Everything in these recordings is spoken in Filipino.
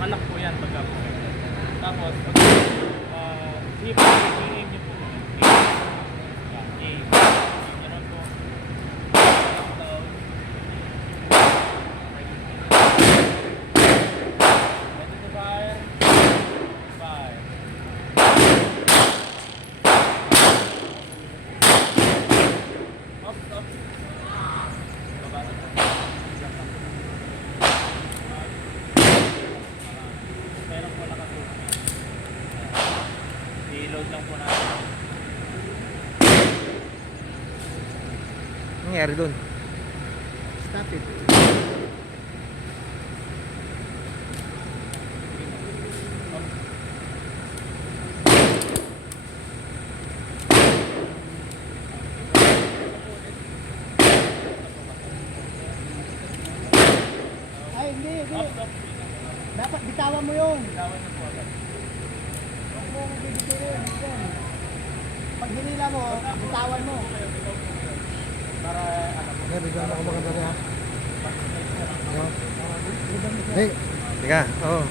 Nakalock po yan pagka po. Tapos, pag i-aim nyo po. Aim. Ganun po. Ready to fire. Fire. Up, up. Baba na po. Meron po nakasuot. I-load lang po natin. Ano nangyari dun? Stop it. Ay, hindi. Up, up. Dapat bitawan mo yun. Bitawan niyo po agad. Huwag mo bibigyan yun. Pag hinila mo, bitawan mo. Para ano po. Bigyan ako maganda niya. Hey, teka. Oo.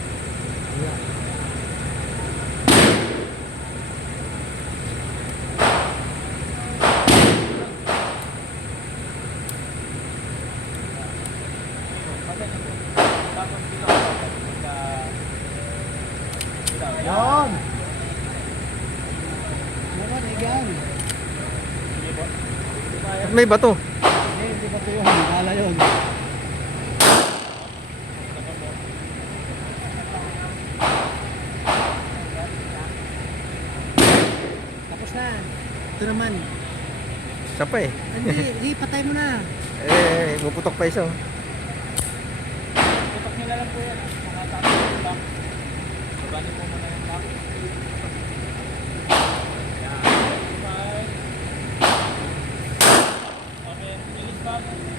Tapos dito ako pagka Yun. Meron, igen. Sige po. At may bato. Hindi ba ito yun? Hinala yun. Tapos na. Ito naman. Siya pa eh. Hindi, patay mo na. Puputok pa isa. Tutok nyo na lang po yan. Mga tapos yung lock. Baba niyo po muna yung lock. Yan. Fine. Okay, release back.